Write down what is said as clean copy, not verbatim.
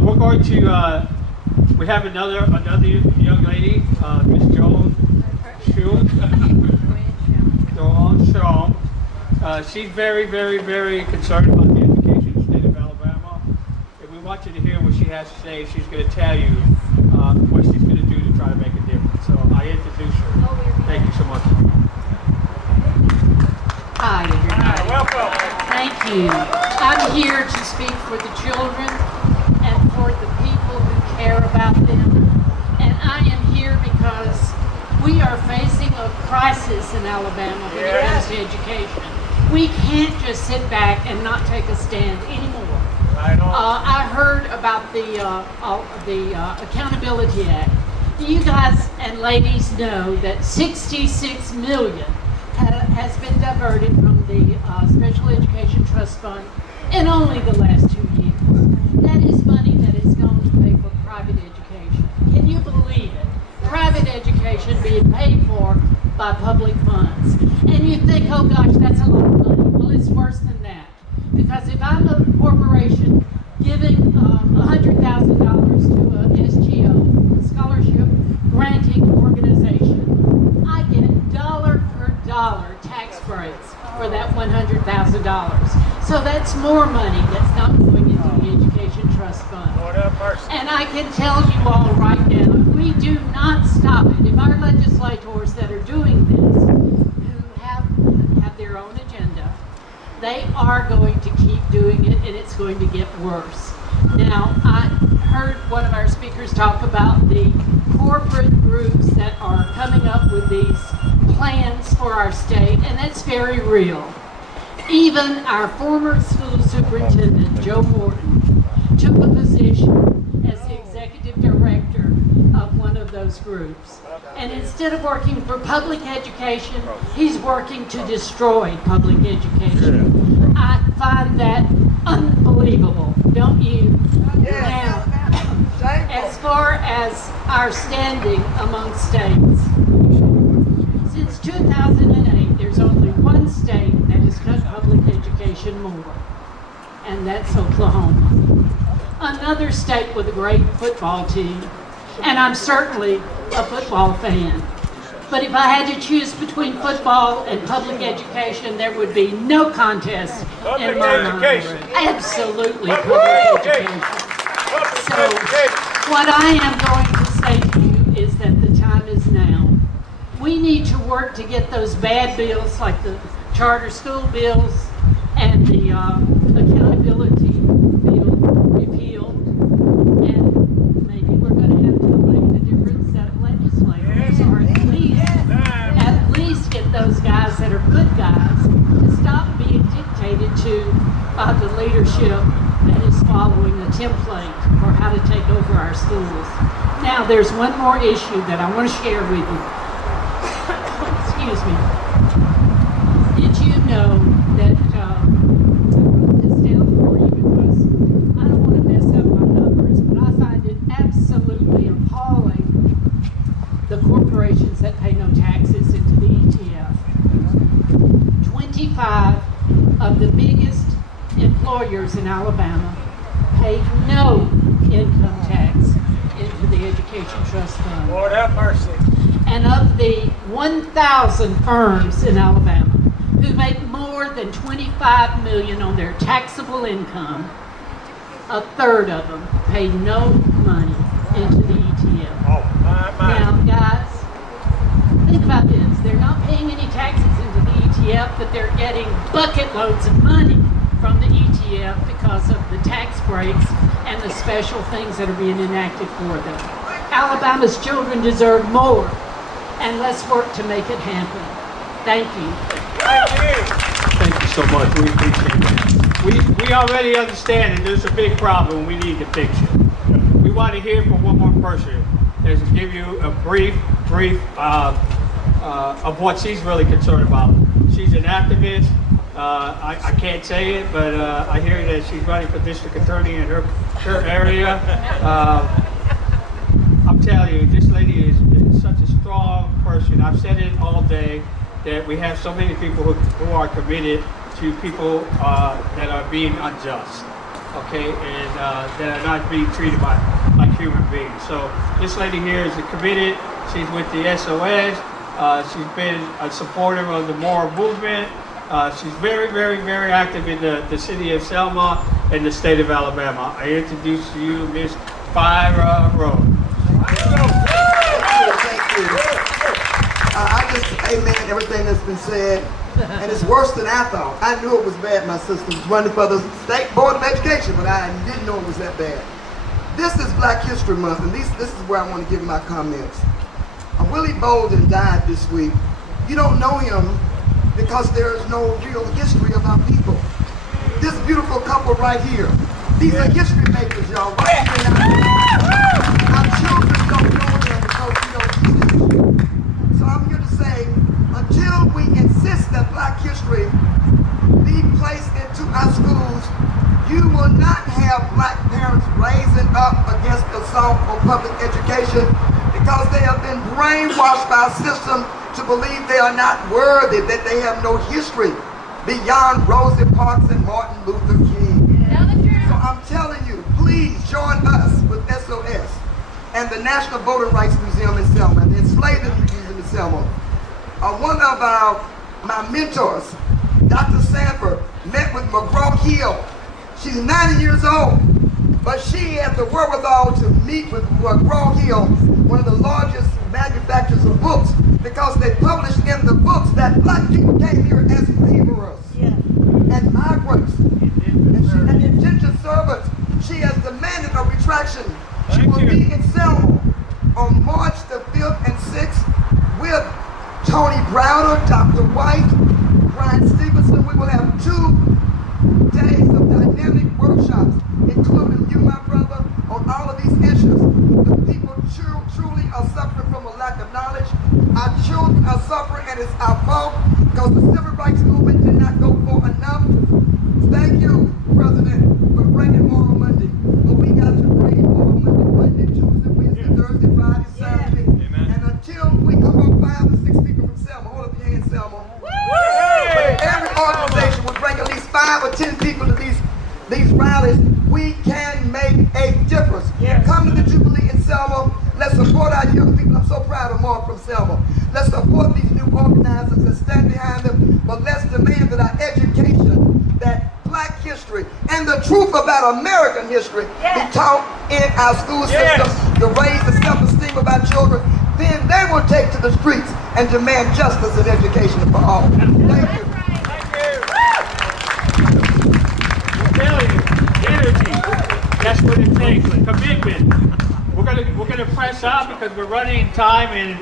We're going to, we have another young lady, Miss Joanne Shum. Joanne Shum. She's very, very, very concerned about the education of the state of Alabama. And we want you to hear what she has to say. She's going to tell you what she's going to do to try to make a difference. So I introduce her. Thank you so much. Hi, everybody. Hi, welcome. Thank you. I'm here to speak for the children and for the people who care about them. And I am here because we are facing a crisis in Alabama when it comes to education. We can't just sit back and not take a stand anymore. I heard about the Accountability Act. You guys and ladies know that 66 million has been diverted from the Special Education Trust Fund in only the last 2 years. That is money that is going to pay for private education. Can you believe it? Private education being paid for by public funds. And you think, oh gosh, that's a lot of money. Well, it's worse than that. Because if I'm a corporation giving $100,000 to a SGO, a scholarship granting organization, I get dollar per dollar tax breaks for that $100,000. So that's more money that's not going into the Education Trust Fund. And I can tell you all right now, if we do not stop it, if our legislators that are doing this, who have their own agenda, they are going to keep doing it, and it's going to get worse. Now, I heard one of our speakers talk about the corporate groups that are coming up with these plans for our state, and that's very real. Even our former school superintendent, Joe Morton, took a position as the executive director of one of those groups. And instead of working for public education, he's working to destroy public education. I find that unbelievable, don't you? Now, as far as our standing among states, since 2008, there's only one state that has cut public education more, and that's Oklahoma. Another state with a great football team, and I'm certainly a football fan. But if I had to choose between football and public education, there would be no contest in my mind. Absolutely public education. So what I am going to say to you is that the time is now. We need to work to get those bad bills like the charter school bills and the accountability bill repealed, and maybe we're going to have to elect a different set of legislators, or at least get those guys that are good guys to stop being dictated to by the leadership that is following a template for how to take over our schools. Now, there's one more issue that I want to share with you. Excuse me. Did you know that, it's down for you because I don't want to mess up my numbers, but I find it absolutely appalling, the corporations that pay no taxes into the ETF. 25 of the biggest employers in Alabama pay no income tax into the Education Trust Fund. Lord have mercy. And of the 1,000 firms in Alabama who make more than $25 million on their taxable income, a third of them pay no money into the ETF. Now, guys, think about this. They're not paying any taxes into the ETF, but they're getting bucket loads of money from the ETF because of the tax breaks and the special things that are being enacted for them. Alabama's children deserve more, and let's work to make it happen. Thank you. Thank you so much. We appreciate that. We already understand that there's a big problem. We need to fix it. We want to hear from one more person that will give you a brief of what she's really concerned about. She's an activist. I can't say it, but I hear that she's running for district attorney in her area. I'm telling you, this lady is such a strong person. I've said it all day that we have so many people who are committed to people that are being unjust. okay, and that are not being treated like human beings. So this lady here is committed. She's with the SOS. She's been a supporter of the moral movement. She's very, very, very active in the city of Selma and the state of Alabama. I introduce to you Miss Faya Rose. Thank you. I just amen everything that's been said, and it's worse than I thought. I knew it was bad. My sister was running for the State Board of Education, but I didn't know it was that bad. This is Black History Month, and this is where I want to give my comments. Willie Bolden died this week. You don't know him because there is no real history of our people. This beautiful couple right here, these are history makers, y'all. Right here now. Our children don't know them because we don't teach history. So I'm here to say, until we insist that Black history be placed into our schools, you will not have Black parents raising up against assault on public education because they have been brainwashed by a system to believe they are not worthy, that they have no history beyond Rosa Parks and Martin Luther King. So I'm telling you, please join us with SOS and the National Voting Rights Museum in Selma, and the Enslavement Museum in Selma. One of my mentors, Dr. Sanford, met with McGraw-Hill. She's 90 years old, but she had the wherewithal to meet with McGraw-Hill, one of the largest manufacturers of books, because they published in the books that Black people came here as laborers and migrants and indentured servants. She has demanded a retraction. She will be in Selma on March the 5th and 6th with Tony Browder, Dr. White, Brian Stevenson. We will have 2 days of dynamic workshops, including you, my brother, on all of these issues. The people truly are suffering from a lack of knowledge. Our children are suffering, and it's our fault because the civil rights movement did not go for enough. Thank you, President, for bringing Moral Monday. But we got to bring Moral Monday, Tuesday, Wednesday, Thursday, Friday, Saturday. And until we come up 5 or 6 people from Selma, hold up your hand, Selma. But every organization will bring at least 5 or 10 people to these rallies. We can make a difference. Come to the Jubilee in Selma. Let's support our young people. I'm so proud of Mark from Selma. Let's support these new organizers and stand behind them. But let's demand that our education, that Black history, and the truth about American history be taught in our school system to raise the self-esteem of our children. Then they will take to the streets and demand justice and education for all. Thank you. Energy. That's what it takes. Commitment. We're gonna press out because we're running time, and